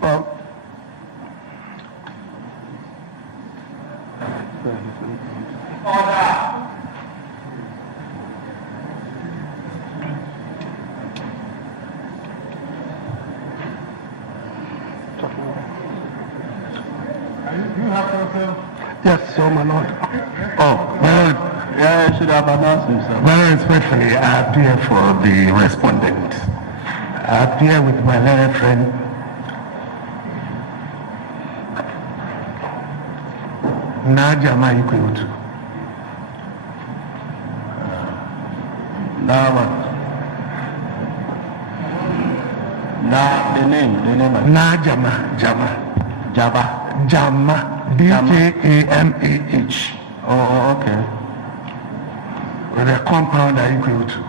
Well, you have something? Yes, so my lord. Oh, Very, yeah, I should have announced himself. very respectfully, I appear for the respondent. I appear with my learned friend, Ayikoi Otoo. Now what? Now the name. Jama, D-J-A-M-A-H. Oh, okay. With a compound Ayikoi Otoo.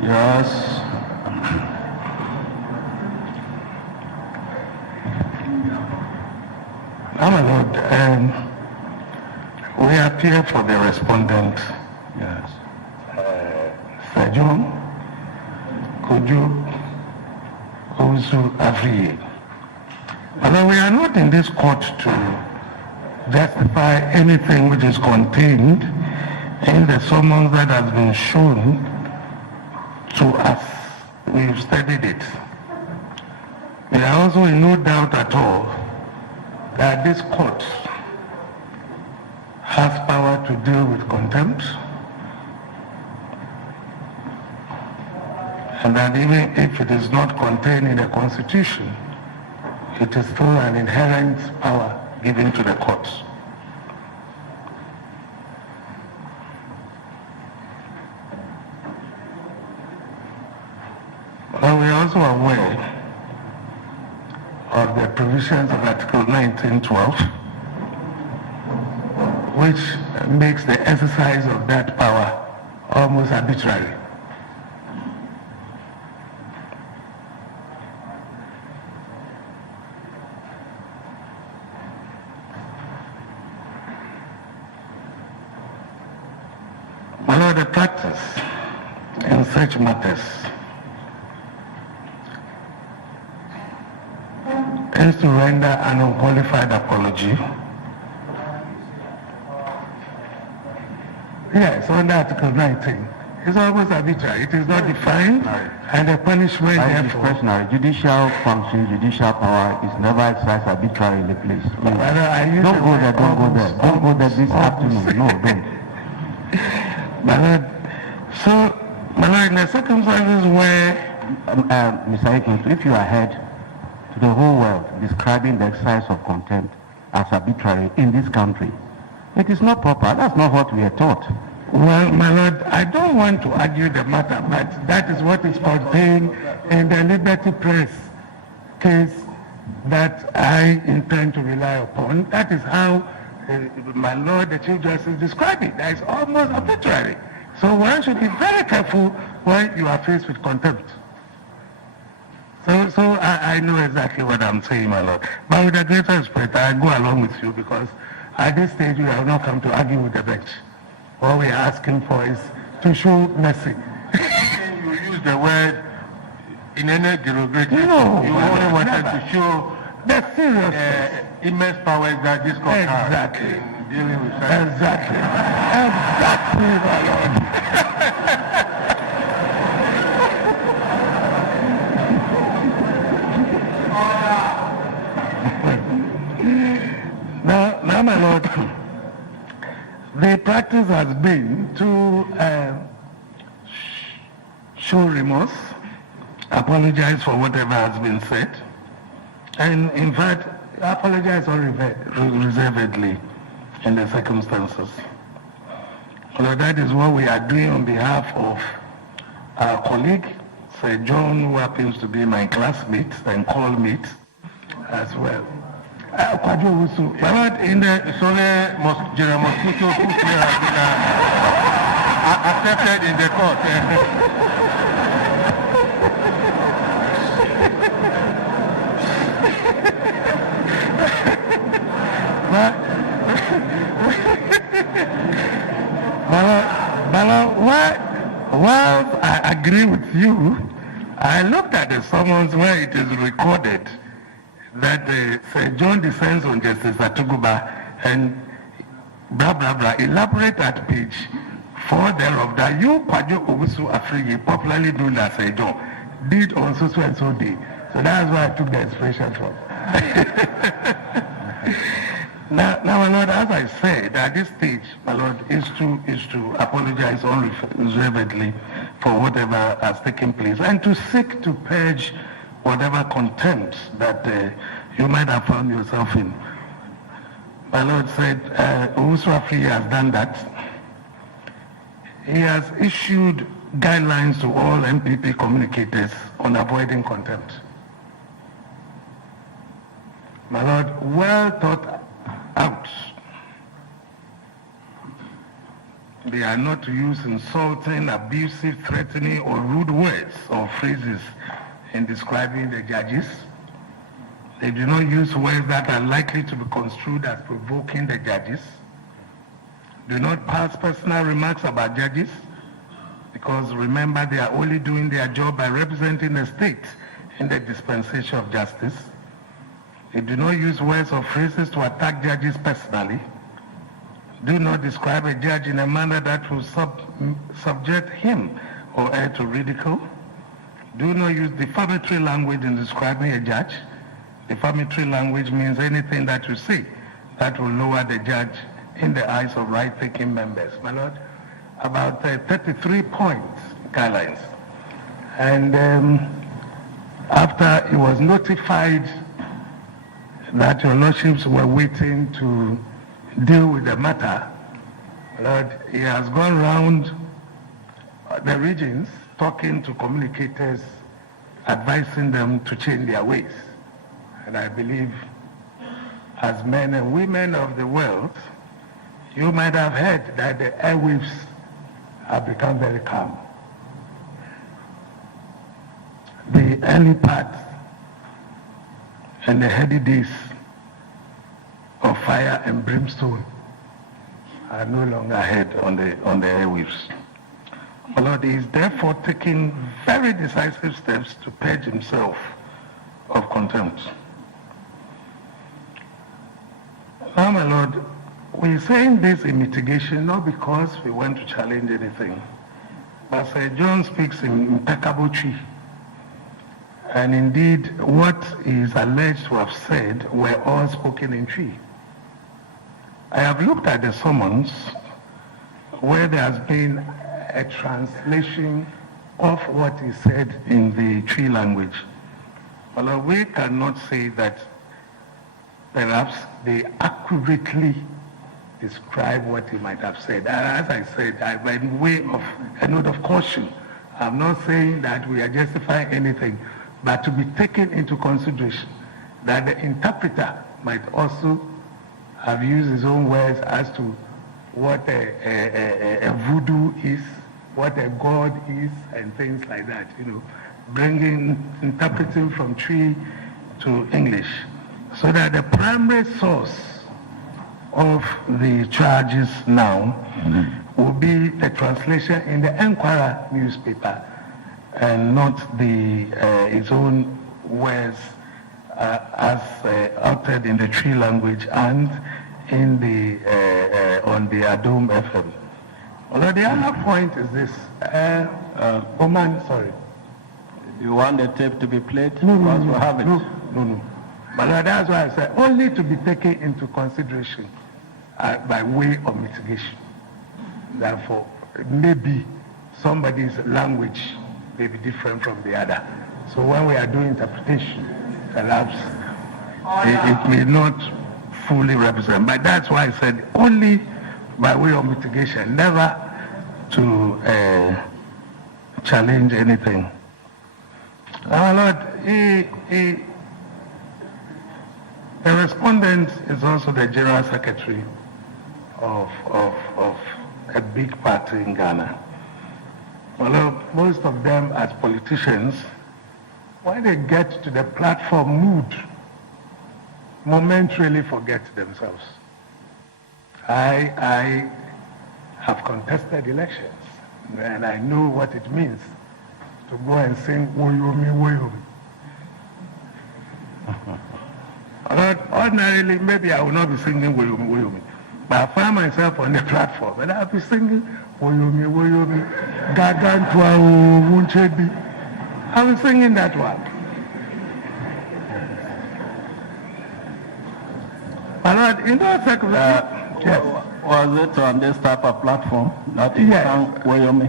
Yes. My lord, we appear for the respondent. Yes. Sir John, could you also agree? Although we are not in this court to justify anything which is contained in the summons that has been shown to us. We've studied it. We are also in no doubt at all that this court has power to deal with contempt, and that even if it is not contained in the Constitution, it is still an inherent power given to the courts. But we are also aware of the provisions of Article 1912, which makes the exercise of that power almost arbitrary. One of the practice in such matters is to render an unqualified apology. Yes, under Article 19. It's almost arbitrary. It is not defined, and the punishment therefore... Discretionary. Judicial function, judicial power is never exercised arbitrarily in the place. Don't go there, don't go there. Don't go there this afternoon. No, don't. My lord, in the circumstances where... Mr. Ayikoi Otoo, if you are heard to the whole world describing the exercise of contempt as arbitrary in this country, it is not proper. That's not what we are taught. Well, my lord, I don't want to argue the matter, but that is what is contained in the Liberty Press case that I intend to rely upon. That is how my lord, the Chief Justice, described it. That is almost arbitrary. So one should be very careful when you are faced with contempt. So I know exactly what I'm saying, my lord. But with the greatest respect, I go along with you because at this stage we have not come to argue with the bench. What we are asking for is to show mercy. You use the word in any derogatory. No, you only wanted to show the seriousness. Immense powers that this court has in dealing with such. Exactly, my lord. Now, my lord, the practice has been to show remorse, apologize for whatever has been said, and in fact, apologize unreservedly in the circumstances. So that is what we are doing on behalf of our colleague, Sir John, who happens to be my classmate and callmate as well. But in the... It's only General Mosquito who has been accepted in the court. Sir John descends on Justice Atuguba and blah, blah, blah, elaborate at page 4 thereof that you, Kwajo Owusu Afriye, popularly known as Sir John, did on so and so day. So that's where I took the inspiration from. Now, my Lord, as I said, at this stage, my Lord, is to apologize unreservedly for whatever has taken place and to seek to purge whatever contempt that you might have found yourself in. My Lord said, Owusu Afriye has done that. He has issued guidelines to all MPP communicators on avoiding contempt. My Lord, well thought out. They are not to use insulting, abusive, threatening, or rude words or phrases in describing the judges. They do not use words that are likely to be construed as provoking the judges. Do not pass personal remarks about judges, because remember, they are only doing their job by representing the state in the dispensation of justice. They do not use words or phrases to attack judges personally. Do not describe a judge in a manner that will subject him or her to ridicule. Do not use defamatory language in describing a judge. Defamatory language means anything that you say that will lower the judge in the eyes of right-thinking members. My Lord, about 33 points, guidelines. And after he was notified that your lordships were waiting to deal with the matter, Lord, he has gone around the regions talking to communicators, advising them to change their ways. And I believe, as men and women of the world, you might have heard that the airwaves have become very calm. The early part and the heady days of fire and brimstone are no longer ahead on the airwaves. My Lord, he is therefore taking very decisive steps to purge himself of contempt. Now, my Lord, we're saying this in mitigation not because we want to challenge anything, but Sir John speaks in impeccable tree. And indeed, what he is alleged to have said were all spoken in tree. I have looked at the summons where there has been a translation of what he said in the tree language. Well, we cannot say that perhaps they accurately describe what he might have said. As I said, by way of a note of caution, I'm not saying that we are justifying anything, but to be taken into consideration that the interpreter might also have used his own words as to what a voodoo is, what a god is, and things like that, interpreting from tree to English, so that the primary source of the charges now will be the translation in the Enquirer newspaper and not his own words as uttered in the tree language and in on the Adom FM. Although the other point is this, Oman, sorry. You want the tape to be played? No. But that's why I said only to be taken into consideration by way of mitigation. Therefore, maybe somebody's language may be different from the other. So when we are doing interpretation, perhaps it may not fully represent. But that's why I said only by way of mitigation, never to challenge anything. Our Lord, the respondent is also the General Secretary of a big party in Ghana. Although most of them as politicians, when they get to the platform mood, momentarily forget themselves. I have contested elections, and I know what it means to go and sing Woyomi Woyomi. Lord, ordinarily, maybe I will not be singing Woyomi, Woyomi. But I find myself on the platform and I'll be singing Woyomi, Woyomi, Gagantwa Wunchebi. I'll be singing that one. My Lord, in that circumstance, yes. Was it on this type of platform that you sang Woyomi?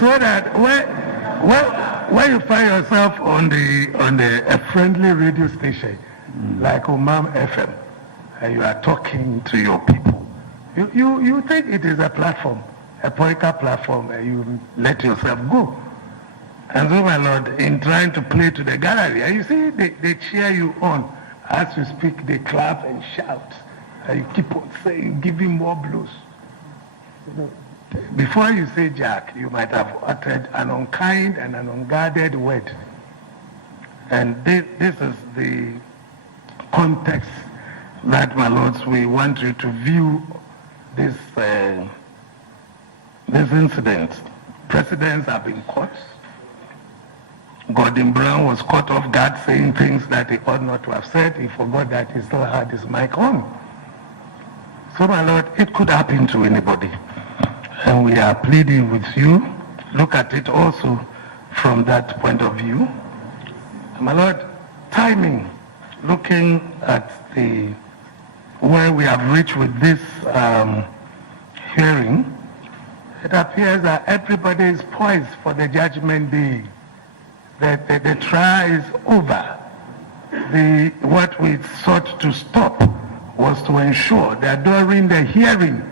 So that when you find yourself on a friendly radio station like Umam FM, and you are talking to your people, you think it is a platform, a political platform, and you let yourself go. And so, my Lord, in trying to play to the gallery, and you see, they cheer you on. As you speak, they clap and shout. And you keep on saying, giving more blows. You know, before you say Jack, you might have uttered an unkind and an unguarded word. And this is the context that, my Lords, we want you to view this incident. Presidents have been caught. Gordon Brown was caught off guard saying things that he ought not to have said. He forgot that he still had his mic on. So, my Lord, it could happen to anybody. And we are pleading with you. Look at it also from that point of view. My Lord, timing, looking at where we have reached with this hearing, it appears that everybody is poised for the judgment day. The trial is over. What we sought to stop was to ensure that during the hearing,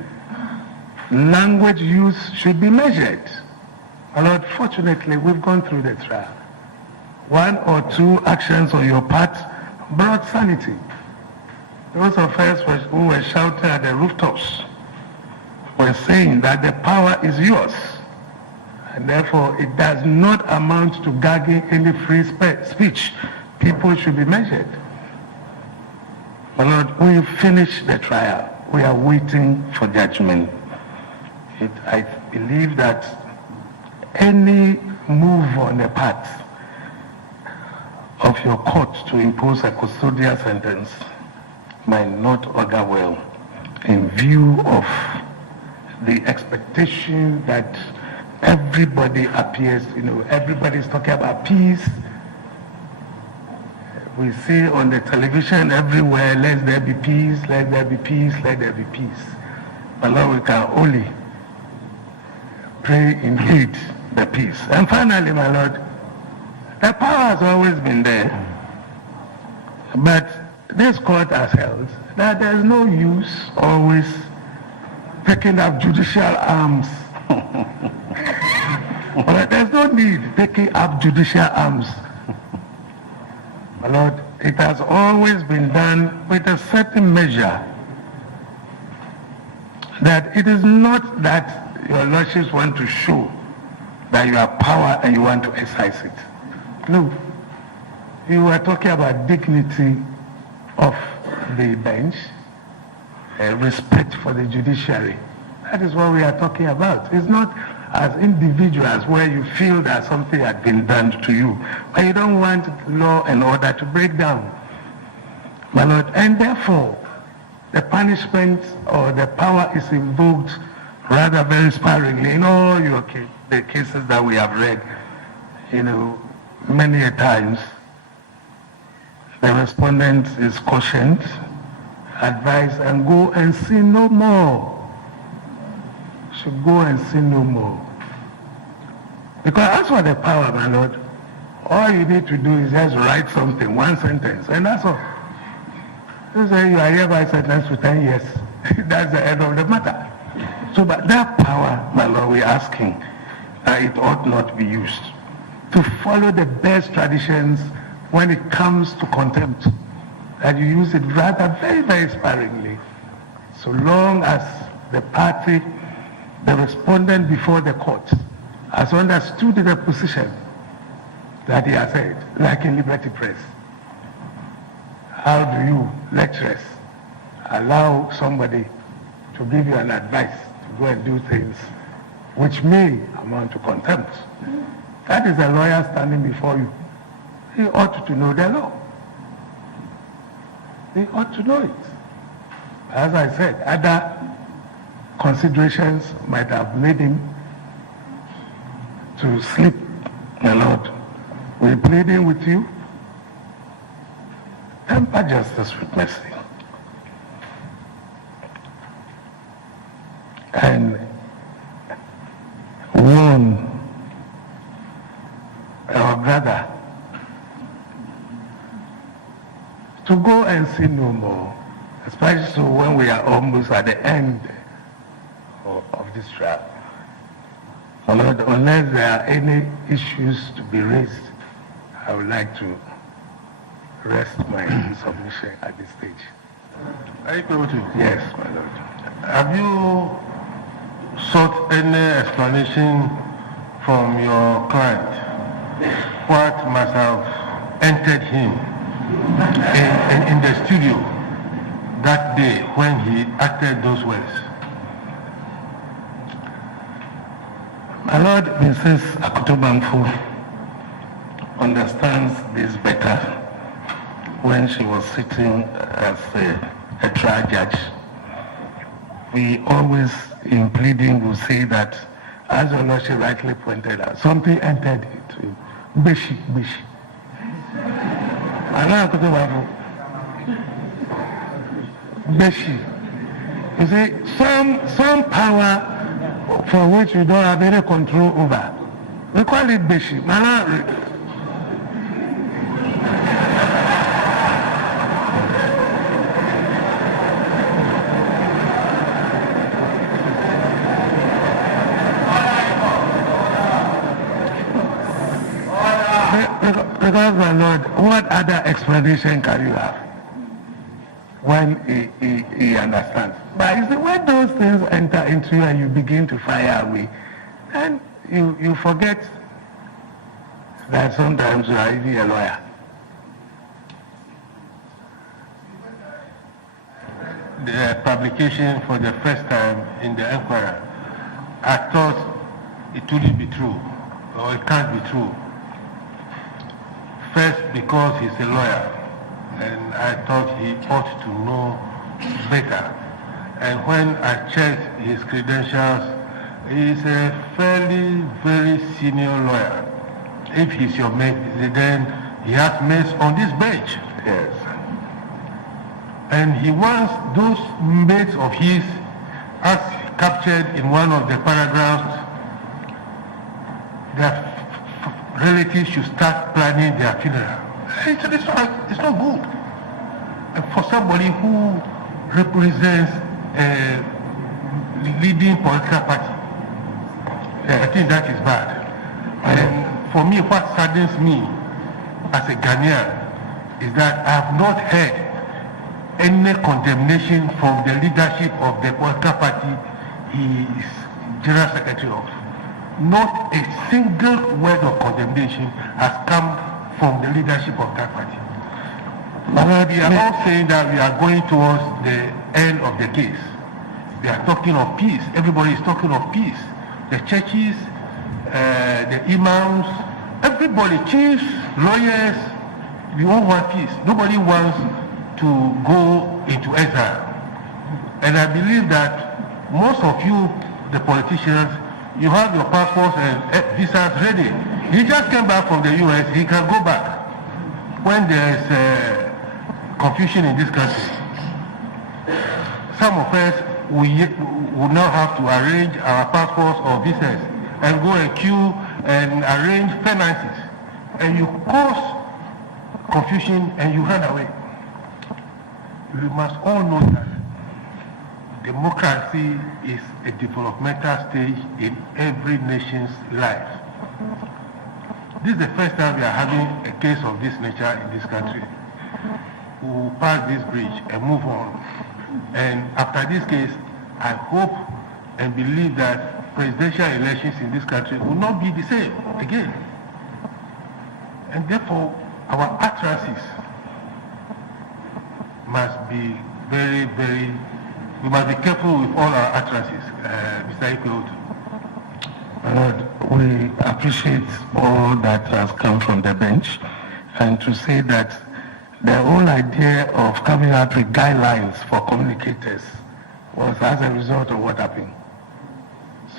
language use should be measured. My Lord, fortunately, we've gone through the trial. One or two actions on your part brought sanity. Those of us who were shouting at the rooftops were saying that the power is yours. And therefore, it does not amount to gagging any free speech. People should be measured. My Lord, we finished the trial. We are waiting for judgment. I believe that any move on the part of your court to impose a custodial sentence might not augur well in view of the expectation that everybody appears, everybody's talking about peace. We see on the television everywhere, let there be peace, let there be peace, let there be peace. But Lord, we can only pray in aid the peace. And finally, my Lord, the power has always been there. But this court has held that there's no use always taking up judicial arms. But there's no need taking up judicial arms. My Lord, it has always been done with a certain measure. That it is not that your lordships want to show that you have power and you want to exercise it. No. You are talking about dignity of the bench, respect for the judiciary. That is what we are talking about. It's not as individuals where you feel that something had been done to you, but you don't want law and order to break down. My Lord, and therefore, the punishment or the power is invoked rather very sparingly in all the cases that we have read. Many a times, the respondent is cautioned, advised, and go and sin no more. Should go and sin no more. Because as for the power, my Lord, all you need to do is just write something, one sentence, and that's all. You say you are hereby sentenced to 10 years. That's the end of the matter. So, but that power, my Lord, we're asking that it ought not be used to follow the best traditions when it comes to contempt, that you use it rather very, very sparingly, so long as the party, the respondent before the court, has understood the position that he has said, like in Liberty Press. How do you, lecturers, allow somebody to give you an advice to go and do things which may amount to contempt? That is a lawyer standing before you. He ought to know the law. He ought to know it. As I said, other considerations might have made him to sleep. My Lord, we're pleading with you. Temper justice with mercy. And warn our brother to go and sin no more, especially when we are almost at the end of this trial. Lord, unless there are any issues to be raised, I would like to rest my submission at this stage. Ayikoi Otoo. Yes, my Lord. Have you sought any explanation from your client what must have entered him in the studio that day when he uttered those words? My Lord, Mrs. Akutobamfu understands this better when she was sitting as a trial judge. We always, in pleading, will say that, as your Lordship rightly pointed out, something entered into Bishi. Bishi. You see, some power for which you don't have any control over. We call it Bishi. Because, my Lord, what other explanation can you have when he understands? But you see, when those things enter into you and you begin to fire away, then you forget that sometimes you are even a lawyer. The publication for the first time in the Enquirer, I thought it wouldn't be true, or it can't be true. First, because he's a lawyer, and I thought he ought to know better. And when I checked his credentials, he's a fairly, very senior lawyer. If he's your mate, then he has mates on this bench. Yes. And he wants those mates of his, as captured in one of the paragraphs, that relatives should start planning their funeral. It's not good. And for somebody who represents a leading political party, I think that is bad. And for me, what saddens me as a Ghanaian is that I have not heard any condemnation from the leadership of the political party he is general secretary of. Not a single word of condemnation has come from the leadership of that party. But we are all saying that we are going towards the end of the case. We are talking of peace. Everybody is talking of peace. The churches, the imams, everybody, chiefs, lawyers, we all want peace. Nobody wants to go into exile. And I believe that most of you, the politicians, you have your passports and visas ready. He just came back from the US, he can go back. When there is confusion in this country, some of us will now have to arrange our passports or visas and go and queue and arrange finances. And you cause confusion and you run away. We must all know that democracy is a developmental stage in every nation's life. This is the first time we are having a case of this nature in this country. We will pass this bridge and move on. And after this case, I hope and believe that presidential elections in this country will not be the same again. And therefore, our utterances must be very, very, we must be careful with all our utterances, Mr. Ayikoi Otoo. My Lord, we appreciate all that has come from the bench, and to say that the whole idea of coming out with guidelines for communicators was as a result of what happened.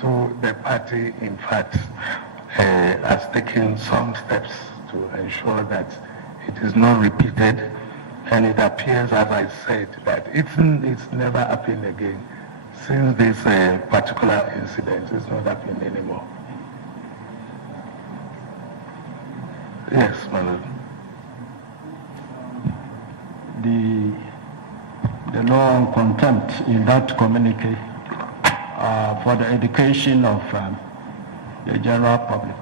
So the party, in fact, has taken some steps to ensure that it is not repeated, and it appears, as I said, that it's never happened again. Since this particular incident, it's not happening anymore. Yes, my Lord. The law on contempt in that communique for the education of the general public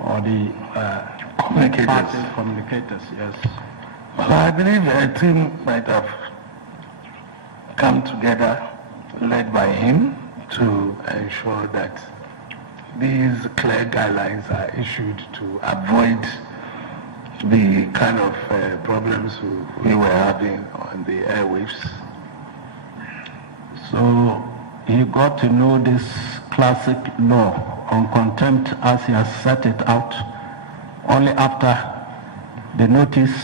or the communicators, yes. Well, I believe a team might have come together, led by him, to ensure that these clear guidelines are issued to avoid the kind of problems we were having on the airwaves. So he got to know this classic law on contempt as he has set it out only after the notice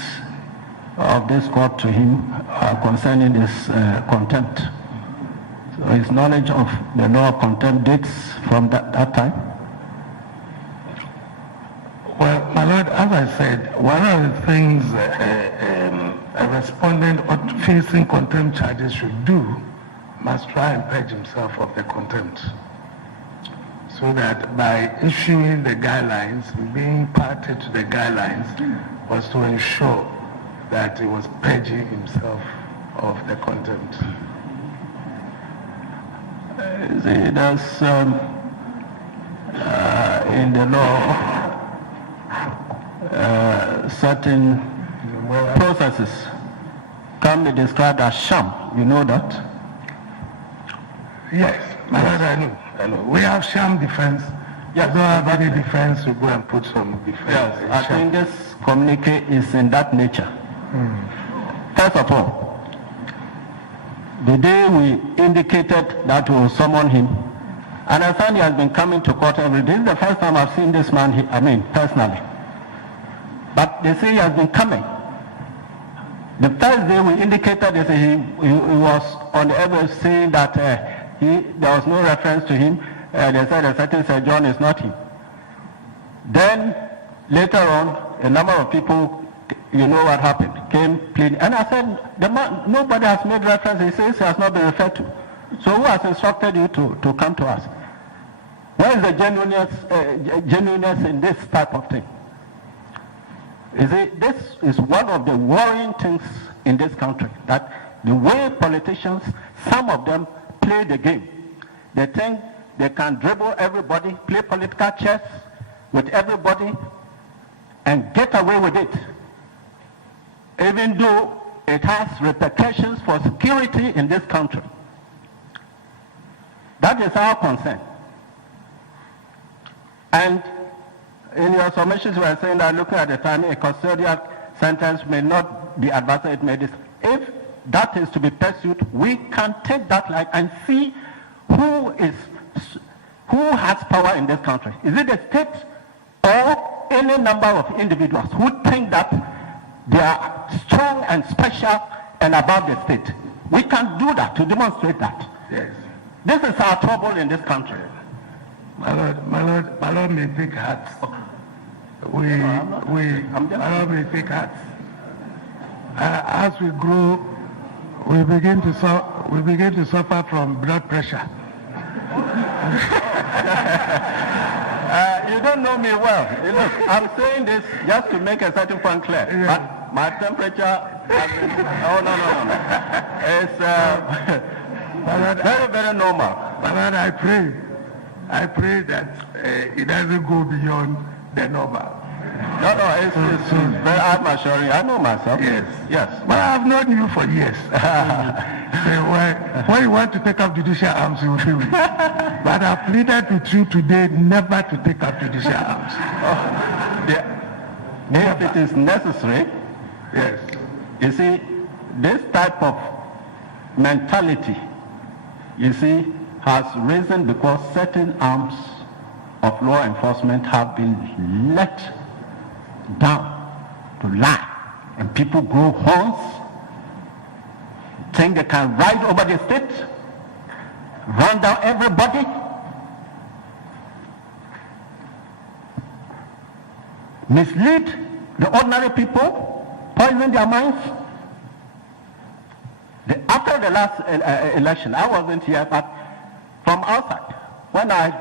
of this court to him concerning this contempt. So his knowledge of the law of contempt dates from that time? Well, my Lord, as I said, one of the things a respondent facing contempt charges should do must try and purge himself of the contempt. So that by issuing the guidelines, being party to the guidelines, was to ensure that he was purging himself of the contempt. There's in the law certain processes can be described as sham. You know that? Yes, my Lord, I know. We have sham defense. Yes, don't have any defense. We go and put some defense. Yes, I think this communique is in that nature. First of all, the day we indicated that we will summon him, and I find he has been coming to court every day. This is the first time I've seen this man, personally. But they say he has been coming. The first day we indicated, they say he was on the air saying that there was no reference to him. They said a certain Sir John is not him. Then later on, a number of people, you know what happened, came pleading. And I said, the man, nobody has made reference. He says he has not been referred to. So who has instructed you to come to us? Where is the genuineness in this type of thing? This is one of the worrying things in this country, that the way politicians, some of them play the game. They think they can dribble everybody, play political chess with everybody, and get away with it, even though it has repercussions for security in this country. That is our concern. And in your submissions, we are saying that looking at the time, a custodial sentence may not be advised. It may if that is to be pursued, we can take that line and see who has power in this country. Is it the state or any number of individuals who think that they are strong and special and above the state? We can do that to demonstrate that. Yes. This is our trouble in this country. My Lord may take heart. My Lord may take heart. As we grow, we begin to suffer from blood pressure. You don't know me well. Look, I'm saying this just to make a certain point clear. Yeah. My temperature has been, it's very, very normal. My Lord, I pray that it doesn't go beyond the normal. No, it's very, I'm assuring you. I know myself. Yes. But I've known you for years. So when you want to take up judicial arms, you will do it. But I pleaded with you today never to take up judicial arms. If it is necessary, yes. You see, this type of mentality, you see, has risen because certain arms of law enforcement have been let down to lie, and people grow horns, think they can ride over the state, run down everybody. Mislead the ordinary people, poison their minds. After the last election, I wasn't here, but from outside, when I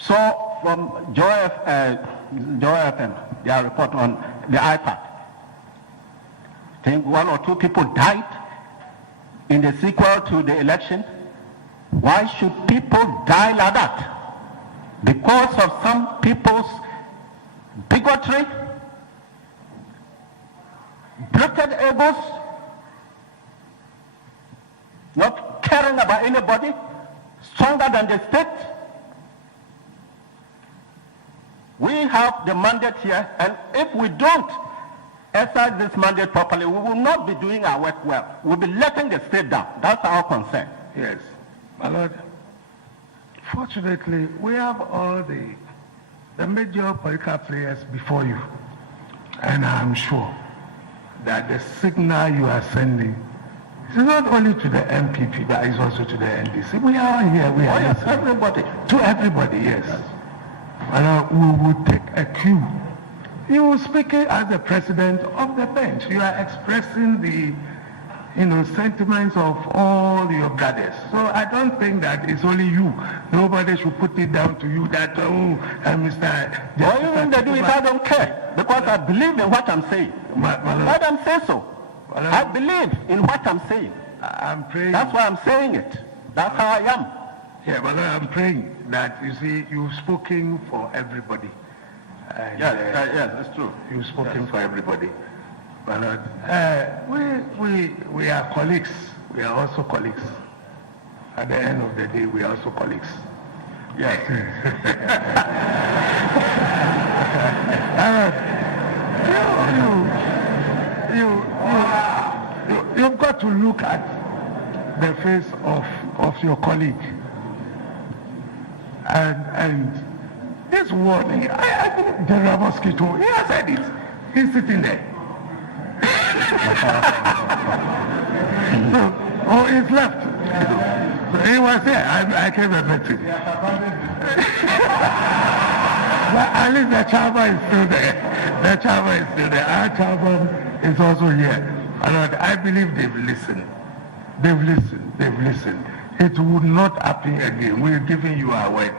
saw from Joy FM, their report on the iPad, I think 1 or 2 people died in the sequel to the election. Why should people die like that? Because of some people's bigotry, bloated egos, not caring about anybody, stronger than the state. We have the mandate here, and if we don't exercise this mandate properly, we will not be doing our work well. We'll be letting the state down. That's our concern. Yes, my Lord. Fortunately, we have all the major political players before you, and I'm sure that the signal you are sending is not only to the MPP, but it's also to the NDC. We are here, we are listening. Everybody. To everybody, yes. And we will take a cue. You will speak as the president of the bench. You are expressing the sentiments of all your brothers. So I don't think that it's only you. Nobody should put it down to you that, Mr. Or even they do it, I don't care. Because I believe in what I'm saying. Let them say so. I believe in what I'm saying. I'm praying. That's why I'm saying it. That's how I am. Yeah, but I'm praying that, you see, you've spoken for everybody. And, yes, that's true. You've spoken for everybody. But we are colleagues. We are also colleagues. At the end of the day, we are also colleagues. Yes. You've got to look at the face of your colleague. And this warning, I think General Mosquito, he has said it. He's sitting there. He's left. So he was there. I came and met him. But at least the chairman is still there. The chairman is still there. Our chairman is also here. And I believe they've listened. They've listened. It would not happen again. We're giving you our word.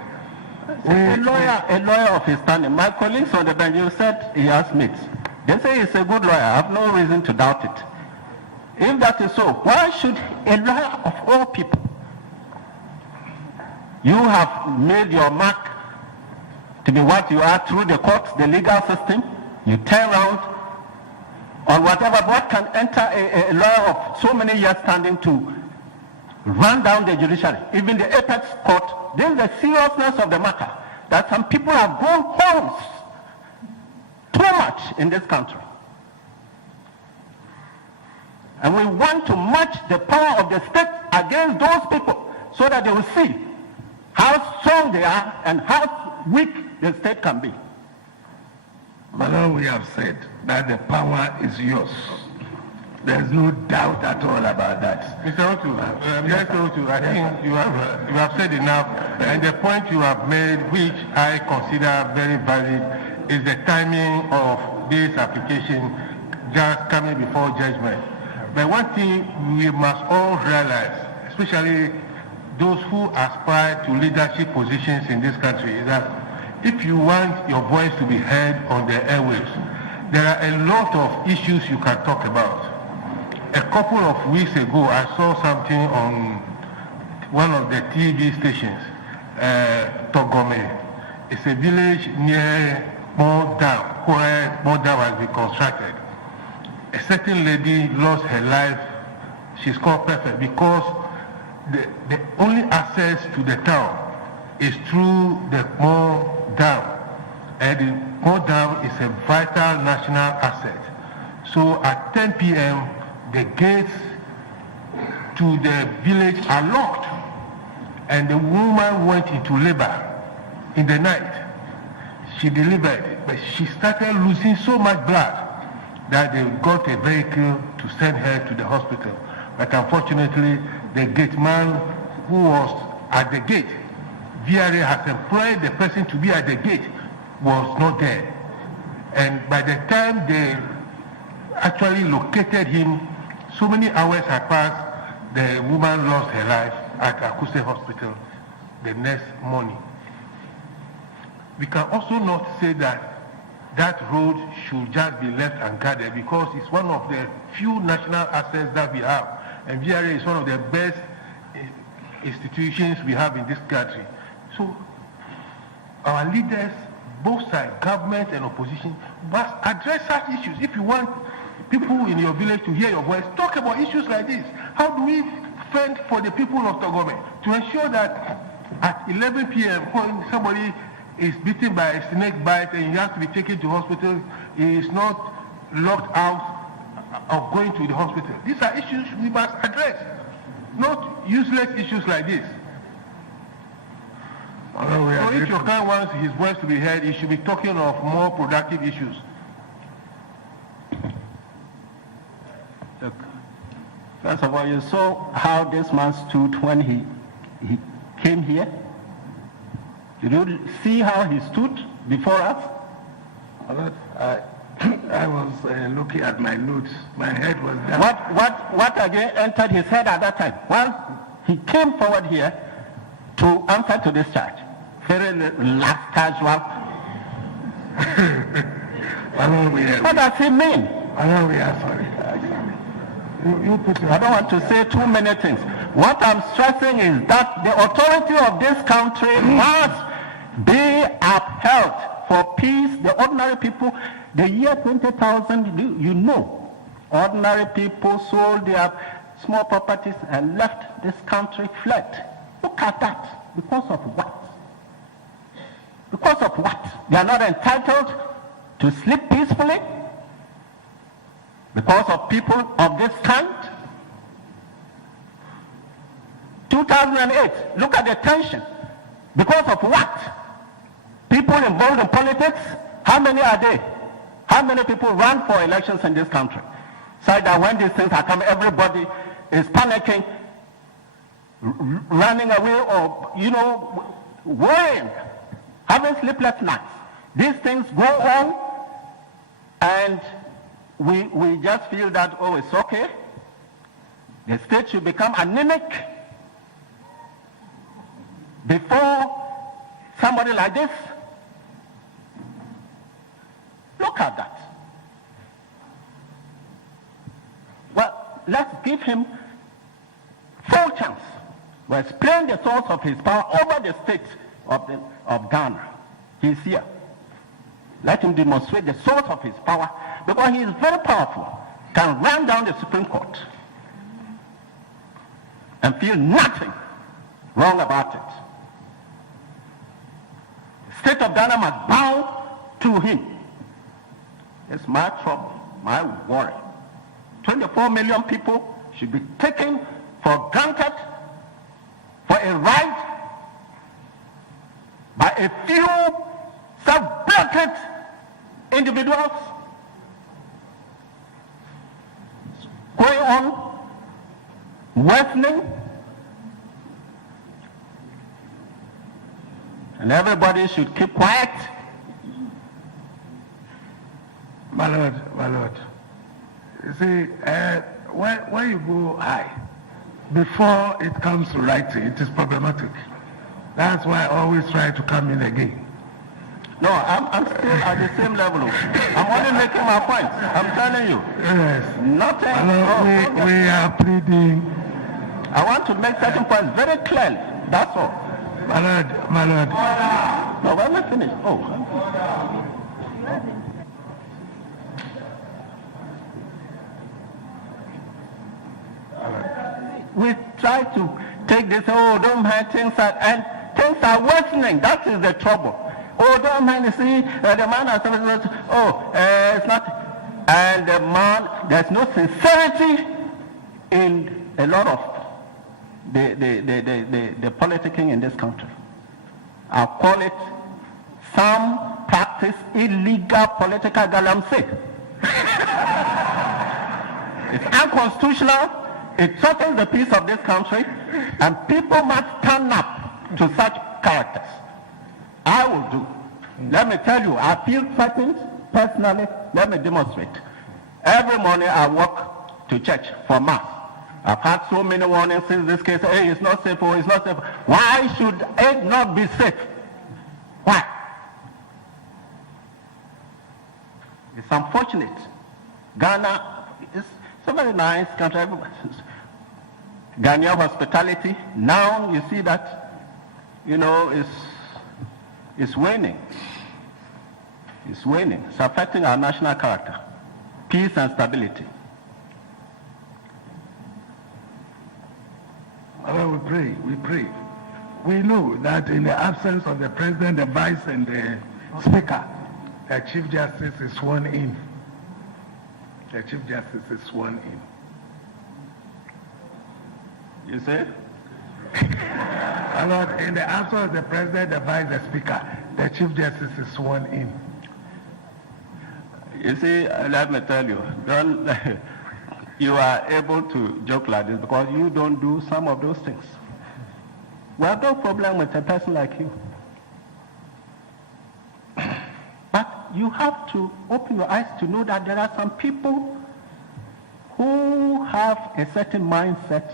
A lawyer of his standing. My colleagues on the bench, you said he has meat. They say he's a good lawyer. I have no reason to doubt it. If that is so, why should a lawyer of all people? You have made your mark to be what you are through the courts, the legal system. You turn around on whatever. What can enter a lawyer of so many years standing to run down the judiciary, even the apex court? This is the seriousness of the matter, that some people have gone homes too much in this country. And we want to match the power of the state against those people so that they will see how strong they are and how weak the state can be. But now we have said that the power is yours. There's no doubt at all about that. Mr. Otoo, I think you have said enough, and the point you have made, which I consider very valid, is the timing of this application just coming before judgment. But one thing we must all realize, especially those who aspire to leadership positions in this country, is that if you want your voice to be heard on the airwaves, there are a lot of issues you can talk about. A couple of weeks ago, I saw something on one of the TV stations, Togome. It's a village near Modam, where Modam has been constructed. A certain lady lost her life. She's called Perfect because the only access to the town is through the Mo Dam. And the Mo Dam is a vital national asset. So at 10 p.m., the gates to the village are locked. And the woman went into labor in the night. She delivered, but she started losing so much blood that they got a vehicle to send her to the hospital. But unfortunately, the gate man who was at the gate, VRA has employed the person to be at the gate, was not there. And by the time they actually located him, so many hours had passed, the woman lost her life at Akuse Hospital the next morning. We can also not say that that road should just be left unguarded, because it's one of the few national assets that we have. And VRA is one of the best institutions we have in this country. So our leaders, both sides, government and opposition, must address such issues. If you want people in your village to hear your voice, talk about issues like this. How do we fend for the people of Togome to ensure that at 11 p.m. when somebody is bitten by a snake bite and he has to be taken to hospital, he is not locked out of going to the hospital? These are issues we must address, not useless issues like this. So if your kind wants his voice to be heard, he should be talking of more productive issues. Look, first of all, you saw how this man stood when he came here. Did you see how he stood before us? I was looking at my notes. My head was down. What again entered his head at that time? Well, he came forward here to answer to this charge. Very last casual. What does he mean? We are sorry. You put your... I don't want to say too many things. What I'm stressing is that the authority of this country must be upheld for peace. The ordinary people, the year 20,000, you know, ordinary people sold their small properties and left this country, fled. Look at that. Because of what? Because of what? They are not entitled to sleep peacefully? Because of people of this kind? 2008, look at the tension. Because of what? People involved in politics, how many are they? How many people run for elections in this country? So that when these things are coming, everybody is panicking, running away, or, worrying, having sleepless nights. These things go on, and we just feel that, oh, it's okay. The state should become anemic before somebody like this. Look at that. Well, let's give him full chance to explain the source of his power over the state of Ghana. He's here. Let him demonstrate the source of his power, because he is very powerful, can run down the Supreme Court and feel nothing wrong about it. The state of Ghana must bow to him. It's my trouble, my worry. 24 million people should be taken for granted for a right by a few self-bloated individuals going on, worsening, and everybody should keep quiet. My Lord, you see, when you go high, before it comes to writing, it is problematic. That's why I always try to come in again. No, I'm still at the same level. I'm only making my points. I'm telling you. Yes. Nothing. We are pleading. I want to make certain points very clearly. That's all. My Lord. No, we're not finished. Oh. We try to take this, don't mind things, and things are worsening. That is the trouble. Don't mind, you see, the man has it's not, and the man, there's no sincerity in a lot of the politicking in this country. I'll call it some practice illegal political galamsey. It's unconstitutional. It threatens the peace of this country, and people must stand up to such characters. I will do. Let me tell you, I feel threatened personally. Let me demonstrate. Every morning I walk to church for mass. I've had so many warnings since this case. Hey, it's not safe. Oh, it's not safe. Why should it not be safe? Why? It's unfortunate. Ghana is a very nice country. Ghanaian hospitality. Now you see that, it's waning. It's waning. It's affecting our national character, peace and stability. Well, we pray. We know that in the absence of the president, the vice, and the speaker, the chief justice is sworn in. The chief justice is sworn in. You see? In the absence of the president, the vice, the speaker, the chief justice is sworn in. You see, let me tell you, you are able to joke like this because you don't do some of those things. We have no problem with a person like you. But you have to open your eyes to know that there are some people who have a certain mindset.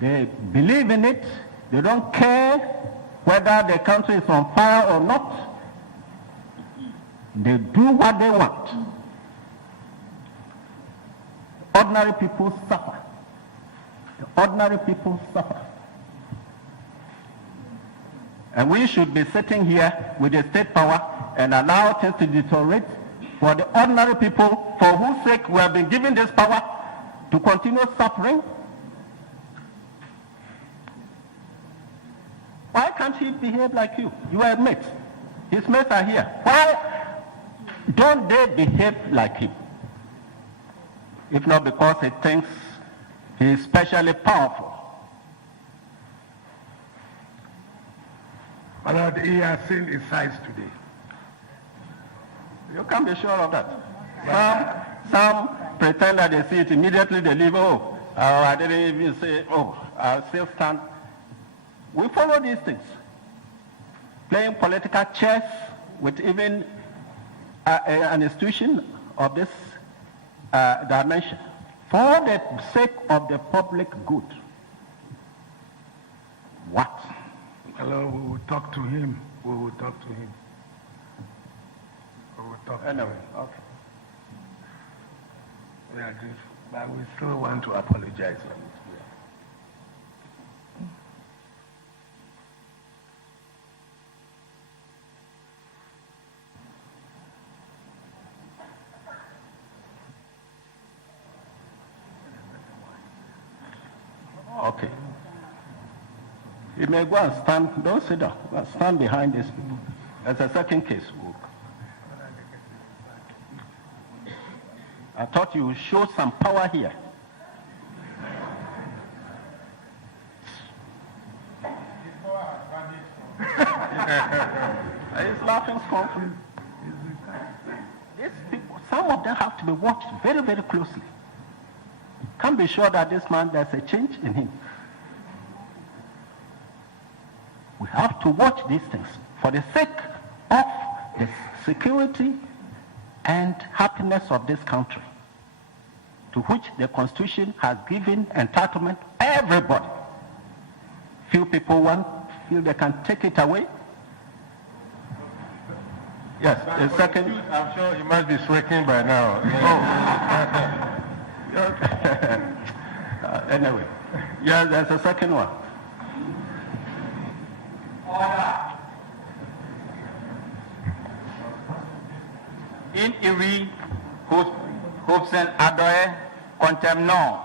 They believe in it. They don't care whether the country is on fire or not. They do what they want. Ordinary people suffer. The ordinary people suffer. And we should be sitting here with the state power and allow things to deteriorate for the ordinary people for whose sake we have been given this power to continue suffering. Why can't he behave like you? You are mates. His mates are here. Why don't they behave like him? If not because he thinks he is specially powerful. My Lord, he has seen his size today. You can be sure of that. Some pretend that they see it immediately, they leave. I didn't even say, I'll still stand. We follow these things. Playing political chess with even an institution of this dimension for the sake of the public good. What? Hello, we will talk to him. We will talk to him. We will talk to him. Okay. We are grateful, but we still want to apologize. Okay. You may go and stand, don't sit down, go and stand behind these people. There's a second case. I thought you would show some power here. He's laughing scornfully. These people, some of them have to be watched very, very closely. Can't be sure that this man, there's a change in him. We have to watch these things for the sake of the security and happiness of this country, to which the Constitution has given entitlement everybody. Few people feel they can take it away. Yes, the second. I'm sure he must be sweating by now. Anyway, yeah, there's a second one. Order. In Iri, Hobson Adoye, Contemnon.